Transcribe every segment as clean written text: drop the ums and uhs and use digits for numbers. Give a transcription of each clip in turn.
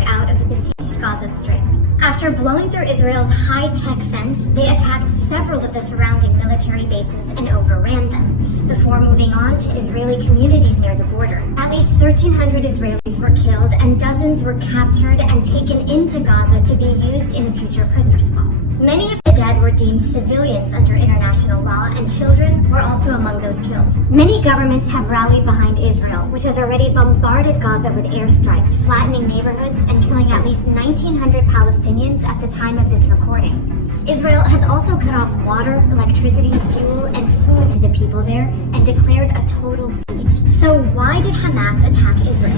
broke out of the besieged Gaza Strip. After blowing through Israel's high-tech fence, they attacked several of the surrounding military bases and overran them, before moving on to Israeli communities near the border. At least 1,300 Israelis were killed and dozens were captured and taken into Gaza to be used in a future prisoner swap. Many of the dead were deemed civilians under international law, and children were also among those killed. Many governments have rallied behind Israel, which has already bombarded Gaza with airstrikes, flattening neighborhoods and killing at least 1,900 Palestinians at the time of this recording. Israel has also cut off water, electricity, fuel, and food to the people there and declared a total siege. So why did Hamas attack Israel?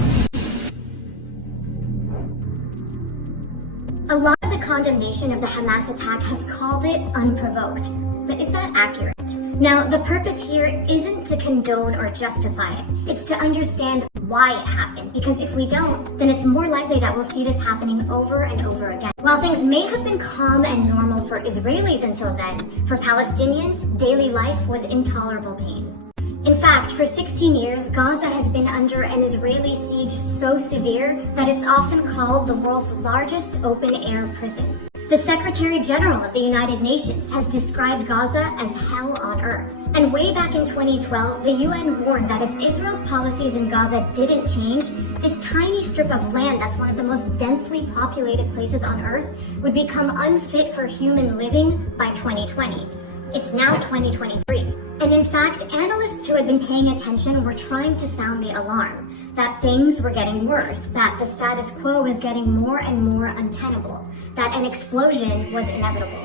A lot of the condemnation of the Hamas attack has called it unprovoked, but is that accurate? Now, the purpose here isn't to condone or justify it. It's to understand why it happened, because if we don't, then it's more likely that we'll see this happening over and over again. While things may have been calm and normal for Israelis until then, for Palestinians, daily life was intolerable pain. In fact, for 16 years, Gaza has been under an Israeli siege so severe that it's often called the world's largest open-air prison. The Secretary General of the United Nations has described Gaza as hell on earth. And way back in 2012, the UN warned that if Israel's policies in Gaza didn't change, this tiny strip of land that's one of the most densely populated places on earth would become unfit for human living by 2020. It's now 2023. And in fact, analysts who had been paying attention were trying to sound the alarm, that things were getting worse, that the status quo was getting more and more untenable, that an explosion was inevitable.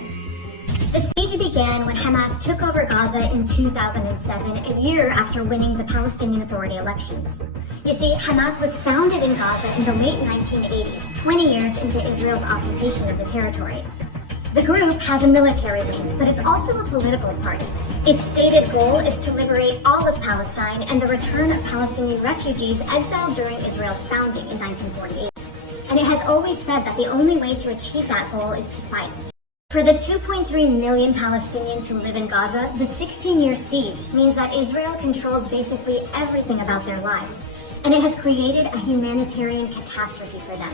The siege began when Hamas took over Gaza in 2007, a year after winning the Palestinian Authority elections. You see, Hamas was founded in Gaza in the late 1980s, 20 years into Israel's occupation of the territory. The group has a military wing, but it's also a political party. Its stated goal is to liberate all of Palestine and the return of Palestinian refugees exiled during Israel's founding in 1948. And it has always said that the only way to achieve that goal is to fight. For the 2.3 million Palestinians who live in Gaza, the 16-year siege means that Israel controls basically everything about their lives, and it has created a humanitarian catastrophe for them.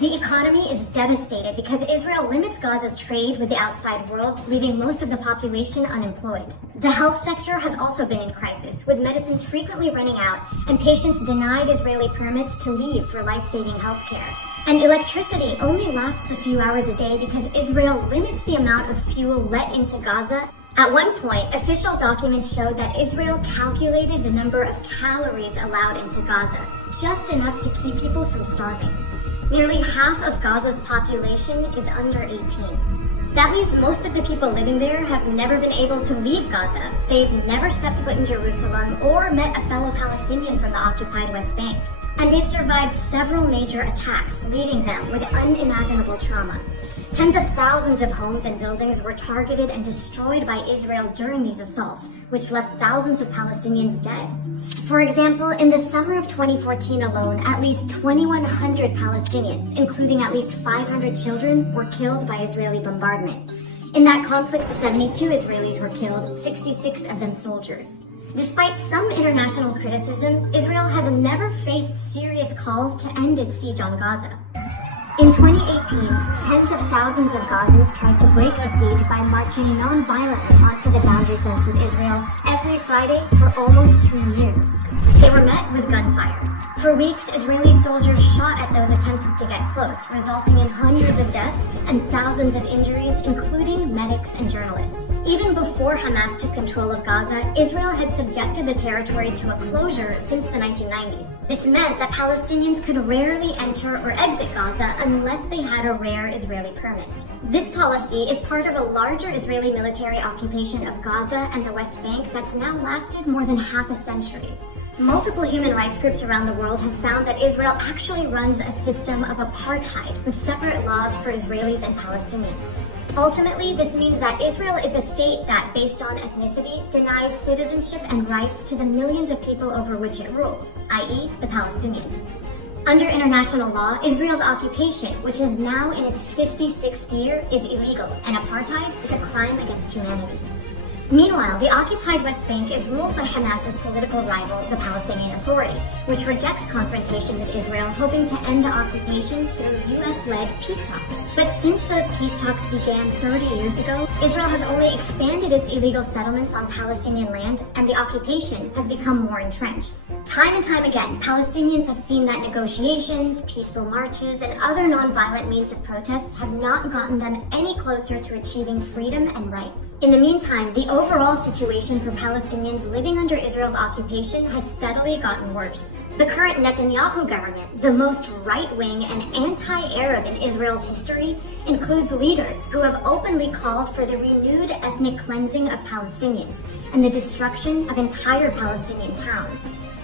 The economy is devastated because Israel limits Gaza's trade with the outside world, leaving most of the population unemployed. The health sector has also been in crisis, with medicines frequently running out and patients denied Israeli permits to leave for life-saving health care. And electricity only lasts a few hours a day because Israel limits the amount of fuel let into Gaza. At one point, official documents showed that Israel calculated the number of calories allowed into Gaza, just enough to keep people from starving. Nearly half of Gaza's population is under 18. That means most of the people living there have never been able to leave Gaza. They've never stepped foot in Jerusalem or met a fellow Palestinian from the occupied West Bank. And they've survived several major attacks, leaving them with unimaginable trauma. Tens of thousands of homes and buildings were targeted and destroyed by Israel during these assaults, which left thousands of Palestinians dead. For example, in the summer of 2014 alone, at least 2,100 Palestinians, including at least 500 children, were killed by Israeli bombardment. In that conflict, 72 Israelis were killed, 66 of them soldiers. Despite some international criticism, Israel has never faced serious calls to end its siege on Gaza. In 2018, tens of thousands of Gazans tried to break the siege by marching non-violently onto the boundary fence with Israel every Friday for almost 2 years. They were met with gunfire. For weeks, Israeli soldiers shot at those attempting to get close, resulting in hundreds of deaths and thousands of injuries, including medics and journalists. Even before Hamas took control of Gaza, Israel had subjected the territory to a closure since the 1990s. This meant that Palestinians could rarely enter or exit Gaza unless they had a rare Israeli permit. This policy is part of a larger Israeli military occupation of Gaza and the West Bank that's now lasted more than half a century. Multiple human rights groups around the world have found that Israel actually runs a system of apartheid with separate laws for Israelis and Palestinians. Ultimately, this means that Israel is a state that, based on ethnicity, denies citizenship and rights to the millions of people over which it rules, i.e., the Palestinians. Under international law, Israel's occupation, which is now in its 56th year, is illegal, and apartheid is a crime against humanity. Meanwhile, the occupied West Bank is ruled by Hamas's political rival, the Palestinian Authority, which rejects confrontation with Israel, hoping to end the occupation through US-led peace talks. But since those peace talks began 30 years ago, Israel has only expanded its illegal settlements on Palestinian land, and the occupation has become more entrenched. Time and time again, Palestinians have seen that negotiations, peaceful marches, and other non-violent means of protests have not gotten them any closer to achieving freedom and rights. In the meantime, the overall situation for Palestinians living under Israel's occupation has steadily gotten worse. The current Netanyahu government, the most right-wing and anti-Arab in Israel's history, includes leaders who have openly called for the renewed ethnic cleansing of Palestinians and the destruction of entire Palestinian towns.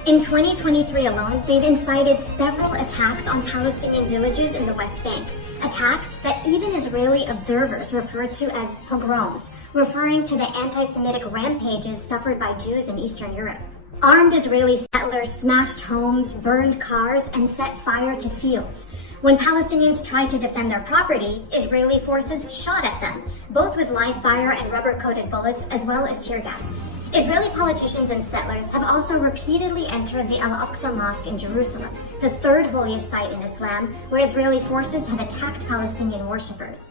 In 2023 alone, they've incited several attacks on Palestinian villages in the West Bank, attacks that even Israeli observers refer to as pogroms, referring to the anti-Semitic rampages suffered by Jews in Eastern Europe. Armed Israeli settlers smashed homes, burned cars, and set fire to fields. When Palestinians tried to defend their property, Israeli forces shot at them, both with live fire and rubber-coated bullets, as well as tear gas. Israeli politicians and settlers have also repeatedly entered the Al-Aqsa Mosque in Jerusalem, the third holiest site in Islam, where Israeli forces have attacked Palestinian worshippers.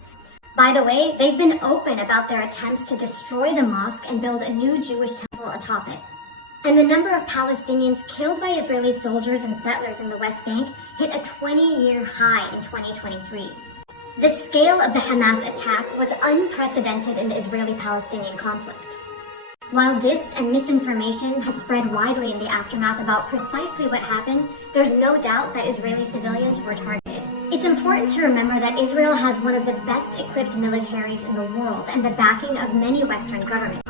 By the way, they've been open about their attempts to destroy the mosque and build a new Jewish temple atop it. And the number of Palestinians killed by Israeli soldiers and settlers in the West Bank hit a 20-year high in 2023. The scale of the Hamas attack was unprecedented in the Israeli-Palestinian conflict. While dis and misinformation has spread widely in the aftermath about precisely what happened, there's no doubt that Israeli civilians were targeted. It's important to remember that Israel has one of the best equipped militaries in the world and the backing of many Western governments.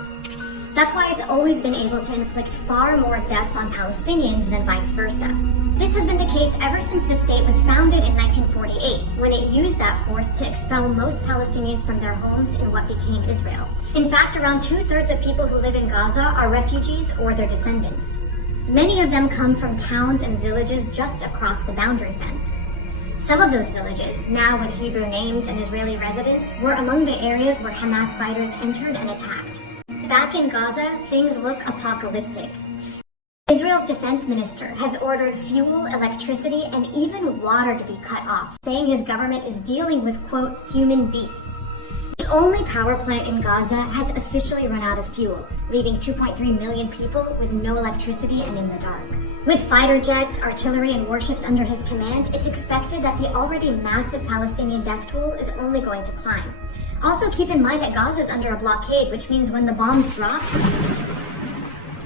That's why it's always been able to inflict far more death on Palestinians than vice versa. This has been the case ever since the state was founded in 1948, when it used that force to expel most Palestinians from their homes in what became Israel. In fact, around 2/3 of people who live in Gaza are refugees or their descendants. Many of them come from towns and villages just across the boundary fence. Some of those villages, now with Hebrew names and Israeli residents, were among the areas where Hamas fighters entered and attacked. Back in Gaza, things look apocalyptic. Israel's defense minister has ordered fuel, electricity, and even water to be cut off, saying his government is dealing with, quote, human beasts. The only power plant in Gaza has officially run out of fuel, leaving 2.3 million people with no electricity and in the dark. With fighter jets, artillery, and warships under his command, it's expected that the already massive Palestinian death toll is only going to climb. Also keep in mind that Gaza is under a blockade, which means when the bombs drop,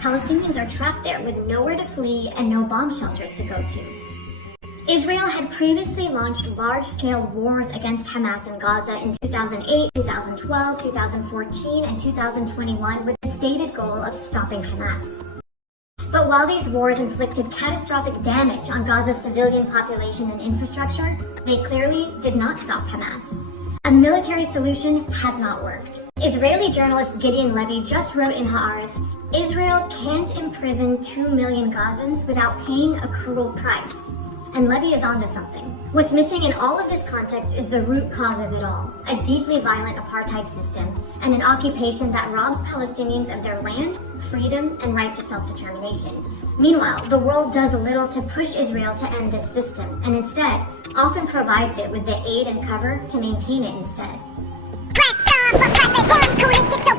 Palestinians are trapped there with nowhere to flee and no bomb shelters to go to. Israel had previously launched large-scale wars against Hamas in Gaza in 2008, 2012, 2014, and 2021 with the stated goal of stopping Hamas. But while these wars inflicted catastrophic damage on Gaza's civilian population and infrastructure, they clearly did not stop Hamas. A military solution has not worked. Israeli journalist Gideon Levy just wrote in Haaretz, Israel can't imprison 2 million Gazans without paying a cruel price. And Levy is onto something. What's missing in all of this context is the root cause of it all, a deeply violent apartheid system, and an occupation that robs Palestinians of their land, freedom, and right to self-determination. Meanwhile, the world does little to push Israel to end this system, and instead, often provides it with the aid and cover to maintain it instead. Press on for president, cool, it gets so